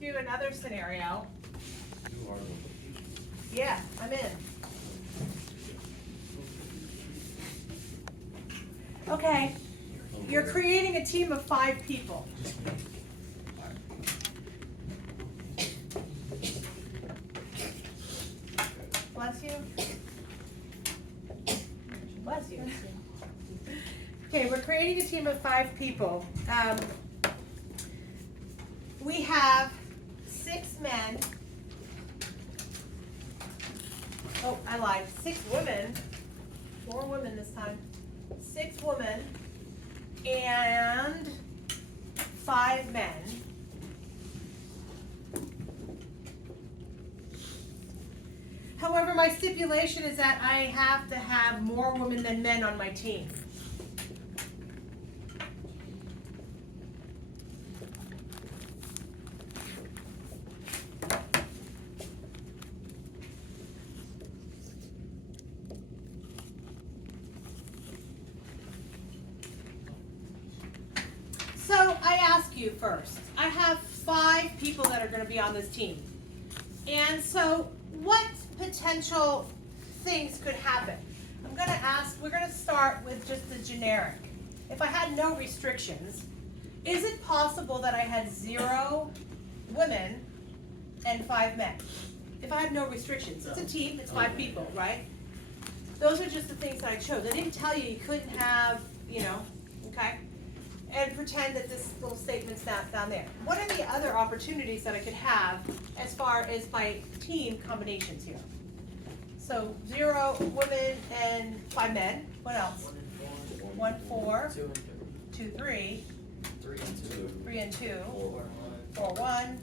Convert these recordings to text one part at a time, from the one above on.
do another scenario. Yeah, I'm in. Okay, you're creating a team of 5 people. Bless you. Bless you. Okay, we're creating a team of 5 people. We have 6 men. Oh, I lied. 6 women. 4 women this time. 6 women and 5 men. However, my stipulation is that I have to have more women than men on my team. So I ask you first, I have 5 people that are going to be on this team. And so what potential things could happen? I'm going to ask, we're going to start with just the generic. If I had no restrictions, is it possible that I had 0 women and 5 men? If I had no restrictions, it's a team, it's 5 people, right? Those are just the things that I chose. I didn't tell you you couldn't have, okay? And pretend that this little statement's not down there. What are the other opportunities that I could have as far as my team combinations here? So 0 women and 5 men. What else? 1, 4, 2, 3, 3 and 2, 4, 1,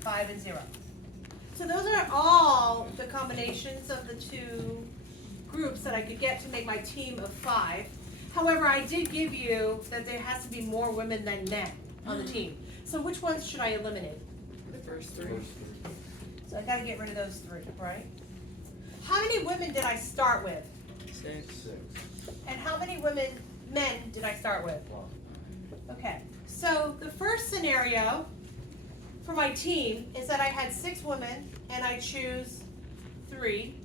5 and 0. So those are all the combinations of the 2 groups that I could get to make my team of 5. However, I did give you that there has to be more women than men on the team. So which ones should I eliminate? The first 3. So I got to get rid of those 3, right? How many women did I start with? 6. And how many men did I start with? Okay, so the first scenario for my team is that I had 6 women and I choose 3.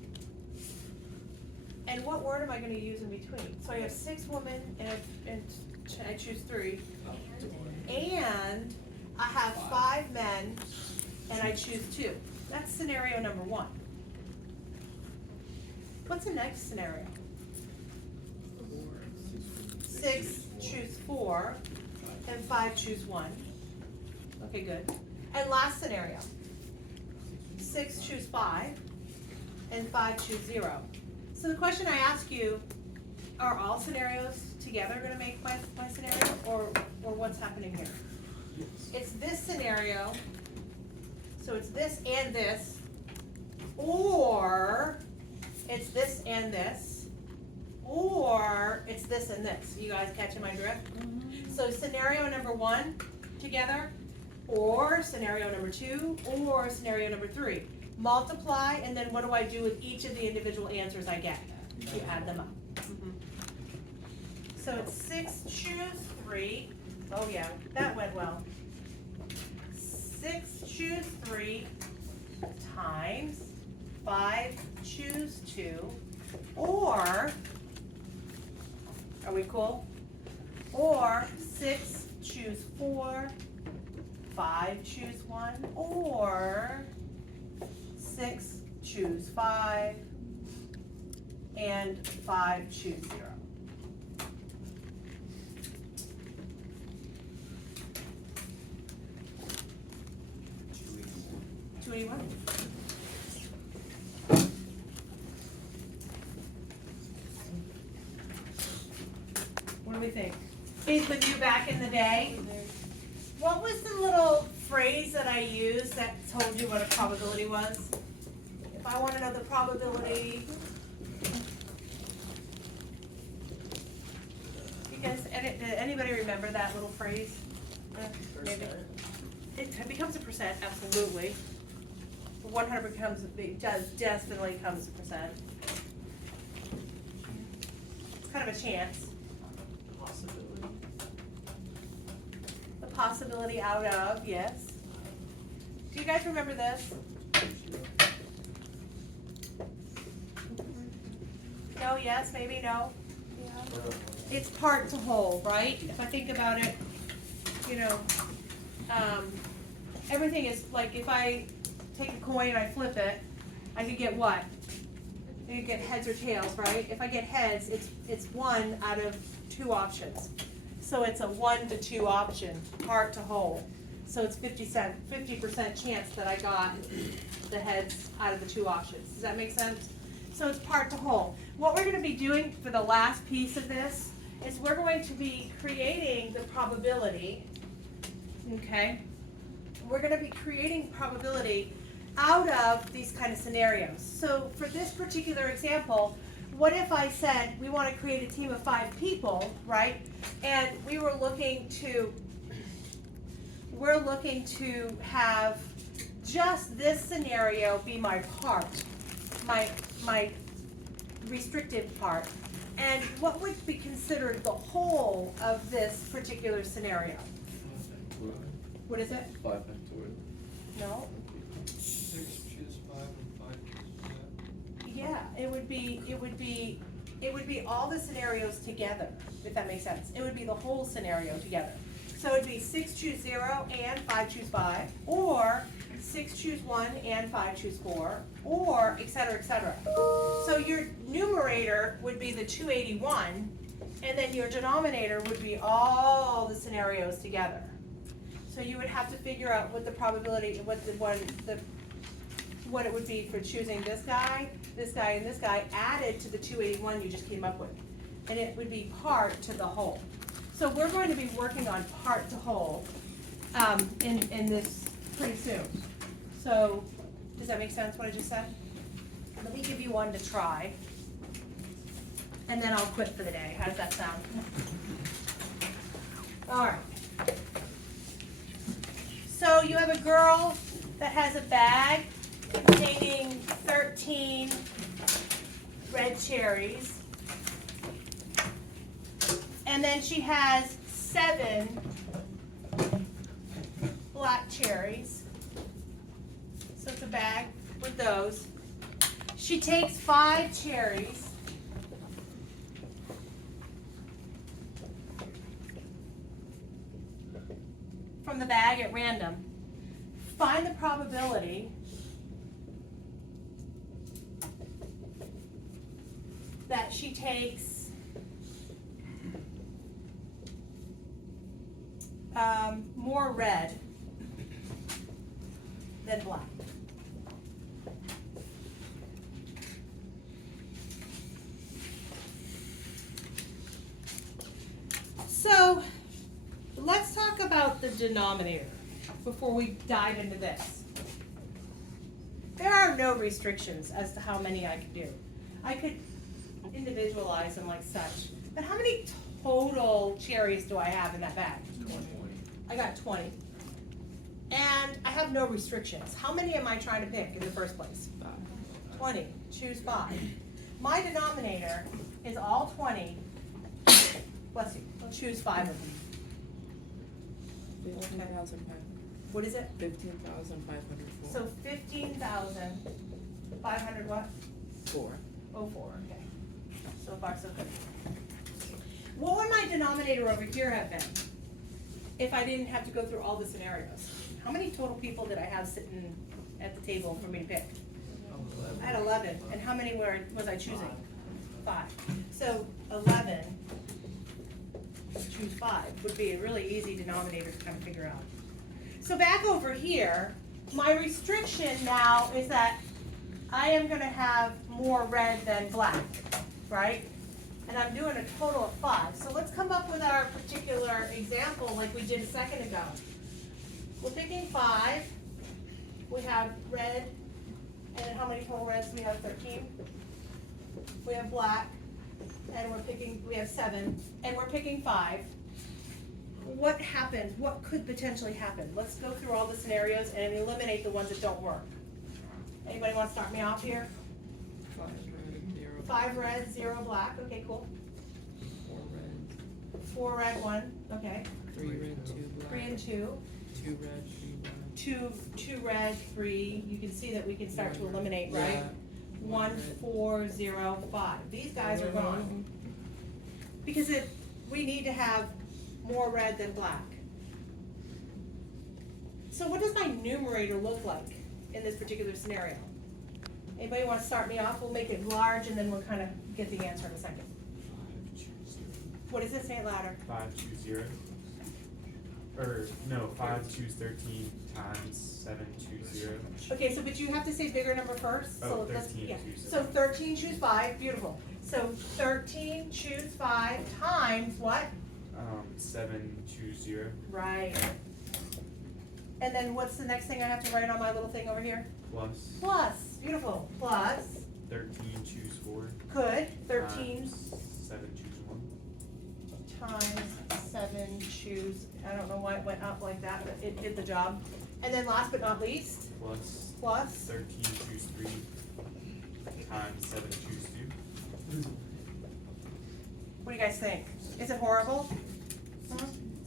And what word am I going to use in between? So I have 6 women and I choose 3. And I have 5 men and I choose 2. That's scenario number 1. What's the next scenario? 6 choose 4 and 5 choose 1. Okay, good. And last scenario. 6 choose 5 and 5 choose 0. So the question I ask you, are all scenarios together going to make my scenario, or what's happening here? Yes. It's this scenario, so it's this and this, or it's this and this, or it's this and this. You guys catching my drift? Mm-hmm. So scenario number 1 together, or scenario number 2, or scenario number 3. Multiply, and then what do I do with each of the individual answers I get? You add them up. Mm-hmm. So it's 6 choose 3. Oh yeah, that went well. 6 choose 3 times 5 choose 2, or, are we cool? Or 6 choose 4, 5 choose 1, or 6 choose 5, and 5 choose 0. What do you want? What do we think? Kids with you back in the day, what was the little phrase that I used that told you what a probability was? If I want to know the probability, you guys, did anybody remember that little phrase? Maybe. It becomes a percent, absolutely. 100 does definitely becomes a percent. It's kind of a chance. Possibility. The possibility out of, yes. Do you guys remember this? No, yes, maybe, no? It's part to whole, right? If I think about it, you know, everything is like if I take a coin and I flip it, I could get what? I could get heads or tails, right? If I get heads, it's one out of two options. So it's a 1 to 2 option, part to whole. So it's 50% chance that I got the heads out of the two options. Does that make sense? So it's part to whole. What we're going to be doing for the last piece of this is we're going to be creating the probability, okay? We're going to be creating probability out of these kind of scenarios. So for this particular example, what if I said we want to create a team of 5 people, right? And we're looking to have just this scenario be my part, my restrictive part. And what would be considered the whole of this particular scenario? What is it? 5 factorial. No? 6 choose 5 and 5 choose 5. Yeah, it would be all the scenarios together, if that makes sense. It would be the whole scenario together. So it'd be 6 choose 0 and 5 choose 5, or 6 choose 1 and 5 choose 4, or et cetera, et cetera. So your numerator would be the 281, and then your denominator would be all the scenarios together. So you would have to figure out what the probability, what it would be for choosing this guy, and this guy added to the 281 you just came up with. And it would be part to the whole. So we're going to be working on part to whole in this pretty soon. So does that make sense what I just said? Let me give you one to try. And then I'll quit for the day. How does that sound? All right. So you have a girl that has a bag containing 13 red cherries. And then she has 7 black cherries. So it's a bag with those. She takes 5 cherries. From the bag at random. Find the probability that she takes more red than black. So let's talk about the denominator before we dive into this. There are no restrictions as to how many I could do. I could individualize them like such. But how many total cherries do I have in that bag? 20. I got 20. And I have no restrictions. How many am I trying to pick in the first place? 20. Choose 5. My denominator is all 20. Bless you. I'll choose 5 of them. 15,500. What is it? 15,504. So 15,500 what? 4. Oh, 4, okay. So far, so good. What would my denominator over here have been if I didn't have to go through all the scenarios? How many total people did I have sitting at the table for me to pick? I had 11. And how many was I choosing? 5. So 11, choose 5, would be a really easy denominator to kind of figure out. So back over here, my restriction now is that I am going to have more red than black, right? And I'm doing a total of 5. So let's come up with our particular example like we did a second ago. We're picking 5. We have red, and then how many total reds do we have? 13. We have black, and we have 7, and we're picking 5. What happened? What could potentially happen? Let's go through all the scenarios and eliminate the ones that don't work. Anybody want to start me off here? 5 red, 0. 5 red, 0 black. Okay, cool. 4 red. 4 red, 1. Okay. 3 red, 2 black. 3 and 2. 2 red, 3 black. two red, 3, you can see that we can start to eliminate, right? Yeah. 1, 4, 0, 5. These guys are gone. Because we need to have more red than black. So what does my numerator look like in this particular scenario? Anybody want to start me off? We'll make it large and then we'll kind of get the answer in a second. 5, 2, 0. What is it? Say it louder. 5, 2, 0. Or, no, 5, choose 13 times 7, choose 0. Okay, so but you have to say bigger number first. Oh, So let's- 13, yeah. choose So 13 choose 5, beautiful. So 13 choose 5 times what? 7, choose 0. Right. And then what's the next thing I have to write on my little thing over here? Plus Plus, beautiful, plus, 13, choose 4. good, 13 Times 7, choose 1. times 7 choose, I don't know why it went up like that, but it did the job. And then last but not least, plus 13, choose 3. Times 7, choose 2. what do you guys think? Is it horrible?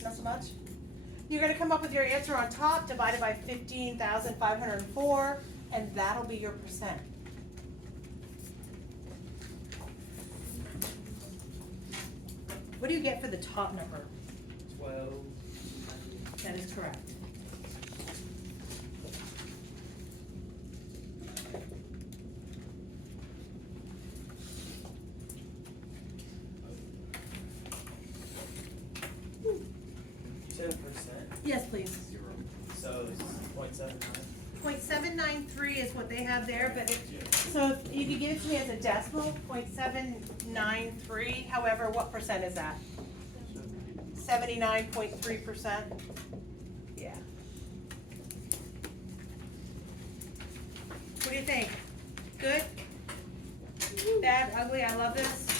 Not so much? You're gonna come up with your answer on top, divided by 15,504, and that'll be your percent. What do you get for the top number? 12. That is correct. You said a percent, Yes, please. 0. so it's 0.79. 0.793 is what they have there, but so if you could give it to me as a decimal, 0.793, however, what percent is that? 79.3%? Yeah. What do you think? Good? Bad, ugly, I love this?